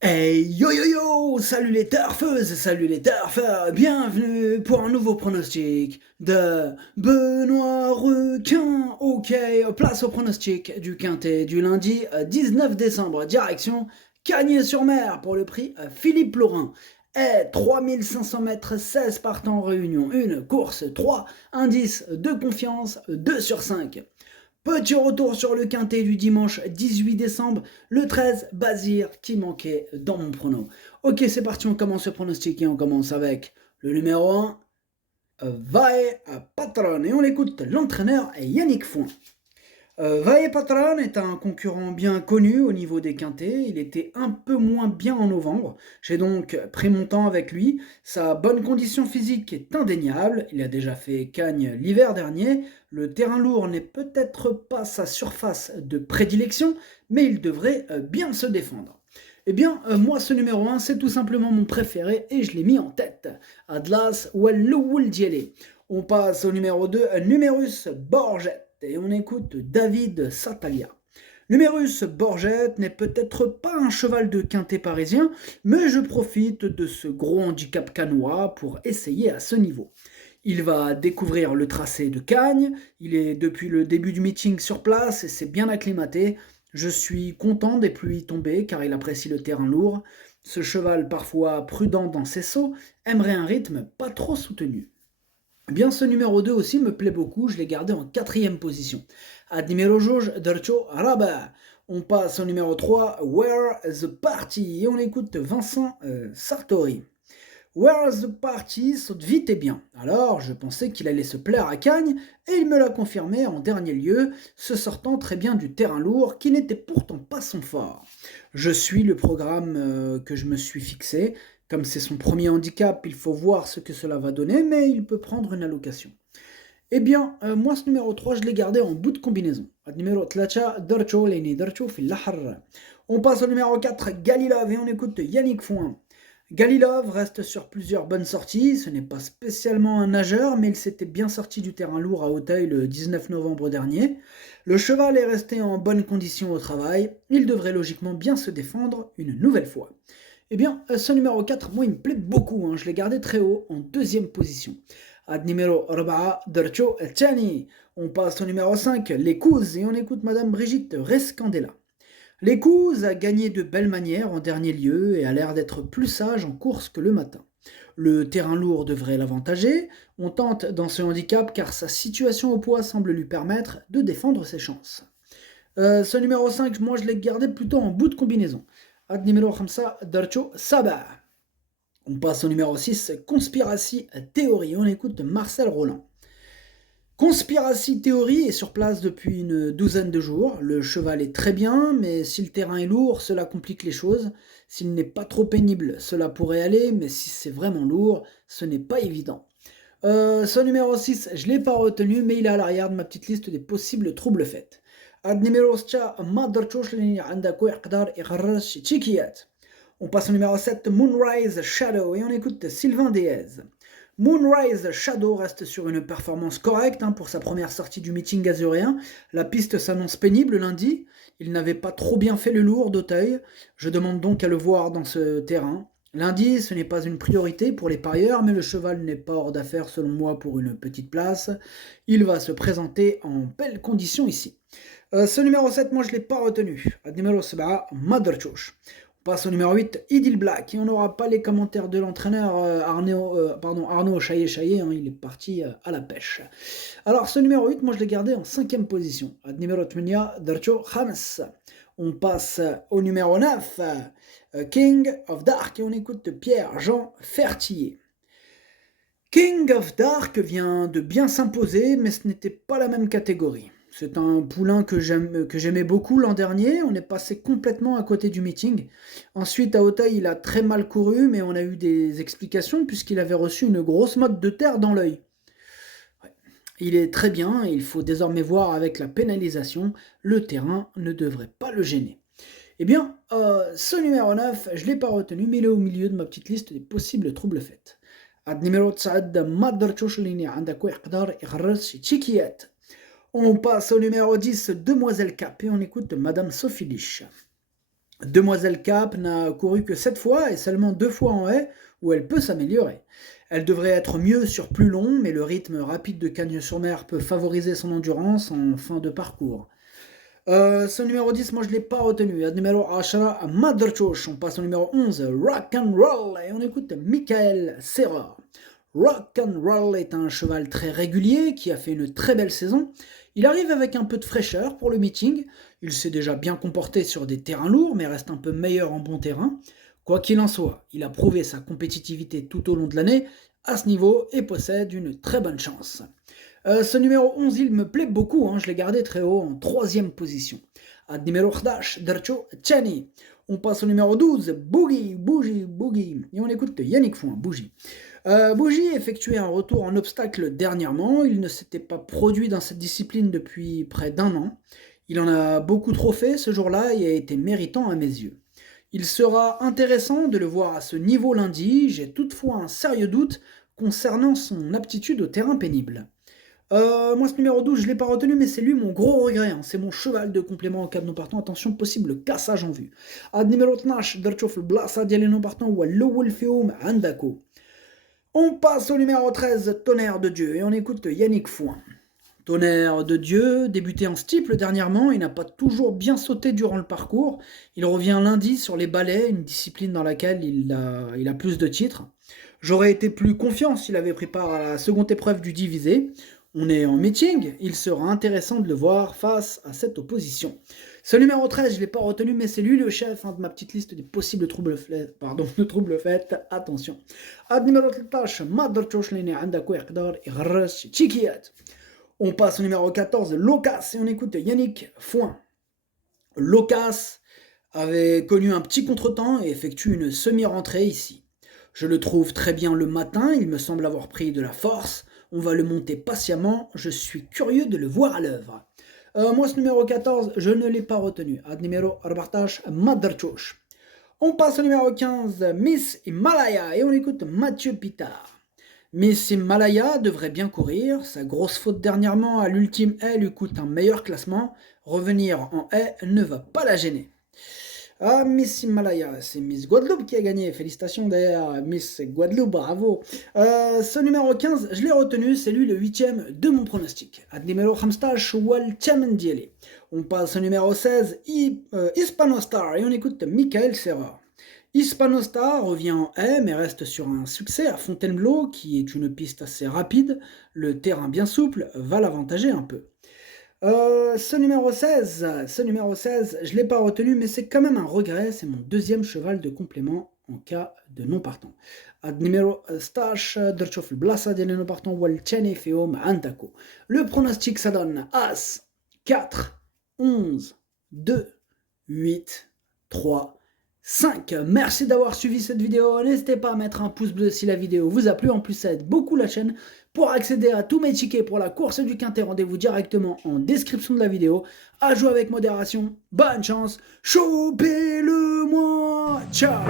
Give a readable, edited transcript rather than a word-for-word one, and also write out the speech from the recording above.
Hey yo yo yo! Salut les turfeuses, salut les turfeurs, bienvenue pour un nouveau pronostic de Benoît Requin. Ok, place au pronostic du Quintet du lundi 19 décembre, direction Cagnes-sur-Mer pour le prix Philippe Laurin. Et 3500 mètres, 16 partants en réunion, une course 3, indice de confiance 2 sur 5. Petit retour sur le quintet du dimanche 18 décembre, le 13, Bazir, qui manquait dans mon prono. Ok, c'est parti, on commence ce pronostic et on commence avec le numéro 1, Vae Patron. Et on écoute l'entraîneur Yannick Foin. Vae Patron est un concurrent bien connu au niveau des quintets. Il était un peu moins bien en novembre. J'ai donc pris mon temps avec lui. Sa bonne condition physique est indéniable. Il a déjà fait Cagnes l'hiver dernier. Le terrain lourd n'est peut-être pas sa surface de prédilection, mais il devrait bien se défendre. Eh bien, moi, ce numéro 1, c'est tout simplement mon préféré et je l'ai mis en tête. Atlas Walloul Diele. On passe au numéro 2, Numerus Borget, et on écoute David Satalia. Numerus Borget n'est peut-être pas un cheval de quintet parisien, mais je profite de ce gros handicap canois pour essayer à ce niveau. Il va découvrir le tracé de Cagnes, il est depuis le début du meeting sur place et s'est bien acclimaté. Je suis content des pluies tombées car il apprécie le terrain lourd. Ce cheval, parfois prudent dans ses sauts, aimerait un rythme pas trop soutenu. Eh bien, ce numéro 2 aussi me plaît beaucoup, je l'ai gardé en quatrième position. Ad numéro George Dercho Rabat. On passe au numéro 3, Where the Party, et on écoute Vincent Sartori. Where's the Party saute vite et bien. Alors, je pensais qu'il allait se plaire à Cagnes, et il me l'a confirmé en dernier lieu, se sortant très bien du terrain lourd, qui n'était pourtant pas son fort. Je suis le programme que je me suis fixé. Comme c'est son premier handicap, il faut voir ce que cela va donner, mais il peut prendre une allocation. Eh bien, moi, ce numéro 3, je l'ai gardé en bout de combinaison. Numéro 3, Darcho, Leni Darcho, Filahar. On passe au numéro 4, Galilov, et on écoute Yannick Foin. Galilov reste sur plusieurs bonnes sorties, ce n'est pas spécialement un nageur, mais il s'était bien sorti du terrain lourd à Auteuil le 19 novembre dernier. Le cheval est resté en bonne condition au travail, il devrait logiquement bien se défendre une nouvelle fois. Eh bien, ce numéro 4, moi, il me plaît beaucoup, hein, je l'ai gardé très haut, en deuxième position. Ad numéro 4, Dercho Chani. On passe au numéro 5, Les Couzes, et on écoute Madame Brigitte Rescandela. L'Écouse a gagné de belles manières en dernier lieu et a l'air d'être plus sage en course que le matin. Le terrain lourd devrait l'avantager, on tente dans ce handicap car sa situation au poids semble lui permettre de défendre ses chances. Ce numéro 5, moi je l'ai gardé plutôt en bout de combinaison. Ad numéro 5, Darcho Sabah. On passe au numéro 6, Conspiracy Theory, on écoute Marcel Roland. Conspiracy Theory est sur place depuis une douzaine de jours. Le cheval est très bien, mais si le terrain est lourd, cela complique les choses. S'il n'est pas trop pénible, cela pourrait aller, mais si c'est vraiment lourd, ce n'est pas évident. Ce numéro 6, je ne l'ai pas retenu, mais il est à l'arrière de ma petite liste des possibles troubles faits. Ad numéro 6, on passe au numéro 7, Moonrise Shadow, et on écoute Sylvain Déez. Moonrise Shadow reste sur une performance correcte pour sa première sortie du meeting azuréen. La piste s'annonce pénible lundi. Il n'avait pas trop bien fait le lourd d'Auteuil. Je demande donc à le voir dans ce terrain. Lundi, ce n'est pas une priorité pour les parieurs, mais le cheval n'est pas hors d'affaire selon moi pour une petite place. Il va se présenter en belles conditions ici. Ce numéro 7, moi je ne l'ai pas retenu. Numéro 7, Motherchosh. On passe au numéro 8, Idil Black. Et on n'aura pas les commentaires de l'entraîneur Arnaud Chaillet, il est parti à la pêche. Alors ce numéro 8, moi je l'ai gardé en 5ème position. Numéro 8, Darcho Hamas. On passe au numéro 9, King of Dark. Et on écoute Pierre-Jean Fertier. King of Dark vient de bien s'imposer, mais ce n'était pas la même catégorie. C'est un poulain que j'aimais beaucoup l'an dernier. On est passé complètement à côté du meeting. Ensuite, à Auteuil, il a très mal couru, mais on a eu des explications puisqu'il avait reçu une grosse motte de terre dans l'œil. Ouais. Il est très bien et il faut désormais voir avec la pénalisation. Le terrain ne devrait pas le gêner. Eh bien, ce numéro 9, je ne l'ai pas retenu, mais il est au milieu de ma petite liste des possibles troubles faits. Ad numéro 9, on passe au numéro 10, Demoiselle Cap, et on écoute Madame Sophie Lich. Demoiselle Cap n'a couru que 7 fois et seulement 2 fois en haie, où elle peut s'améliorer. Elle devrait être mieux sur plus long, mais le rythme rapide de Cagnes-sur-Mer peut favoriser son endurance en fin de parcours. Ce numéro 10, moi je ne l'ai pas retenu. Numéro 10, Madrchosh. On passe au numéro 11, Rock and Roll. Et on écoute Michael Serra. Rock and Roll est un cheval très régulier qui a fait une très belle saison. Il arrive avec un peu de fraîcheur pour le meeting. Il s'est déjà bien comporté sur des terrains lourds, mais reste un peu meilleur en bon terrain. Quoi qu'il en soit, il a prouvé sa compétitivité tout au long de l'année à ce niveau et possède une très bonne chance. Ce numéro 11, il me plaît beaucoup, je l'ai gardé très haut en troisième position. À numéro 11, Darcho Chani. On passe au numéro 12, Boogie, Bougie, Boogie. Et on écoute Yannick Fouin, Bougie. Bougie effectuait un retour en obstacle dernièrement. Il ne s'était pas produit dans cette discipline depuis près d'un an. Il en a beaucoup trop fait ce jour-là et a été méritant à mes yeux. Il sera intéressant de le voir à ce niveau lundi. J'ai toutefois un sérieux doute concernant son aptitude au terrain pénible. Moi, ce numéro 12, je ne l'ai pas retenu, mais c'est lui mon gros regret. C'est mon cheval de complément en cas de non partant. Attention, possible cassage en vue. Ad numéro 12, درتشوف البلاصة ديال non partant هو الأول فيهم عندكو. On passe au numéro 13, Tonnerre de Dieu, et on écoute Yannick Fouin. Tonnerre de Dieu, débuté en steeple dernièrement, il n'a pas toujours bien sauté durant le parcours. Il revient lundi sur les balais, une discipline dans laquelle il a plus de titres. J'aurais été plus confiant s'il avait pris part à la seconde épreuve du divisé. On est en meeting, il sera intéressant de le voir face à cette opposition. Ce numéro 13, je ne l'ai pas retenu, mais c'est lui le chef de ma petite liste des possibles troubles faits. Attention. Ad numéro 13, Madrchosh لأن عنده يقدر يغرس تشيكيات. On passe au numéro 14, Locas, et on écoute Yannick Fouin. Locas avait connu un petit contretemps et effectue une semi-rentrée ici. Je le trouve très bien le matin, il me semble avoir pris de la force. On va le monter patiemment, je suis curieux de le voir à l'œuvre. Moi, ce numéro 14, je ne l'ai pas retenu. Ad numéro 14, Madrchosh. On passe au numéro 15, Miss Himalaya, et on écoute Mathieu Pitard. Miss Himalaya devrait bien courir, sa grosse faute dernièrement à l'ultime haie lui coûte un meilleur classement, revenir en haie ne va pas la gêner. Ah, Miss Himalaya, c'est Miss Guadeloupe qui a gagné, félicitations d'ailleurs, Miss Guadeloupe, bravo. Ce numéro 15, je l'ai retenu, c'est lui le 8ème de mon pronostic. Ad numéro 15, Waltamendiele. On passe au numéro 16, Hispanostar, et on écoute Michael Serra. Hispanostar revient en haie mais reste sur un succès à Fontainebleau qui est une piste assez rapide, le terrain bien souple va l'avantager un peu. Ce numéro 16, je ne l'ai pas retenu mais c'est quand même un regret, c'est mon deuxième cheval de complément en cas de non partant. Ad numéro 16, درتشوف البلاصة ديال non partant والثاني فيهم عندكو. Le pronostic ça donne As, 4, 11, 2, 8, 3, 5. Merci d'avoir suivi cette vidéo. N'hésitez pas à mettre un pouce bleu si la vidéo vous a plu. En plus, ça aide beaucoup la chaîne. Pour accéder à tous mes tickets pour la course du Quintet, rendez-vous directement en description de la vidéo. À jouer avec modération. Bonne chance. Chopez-le-moi. Ciao.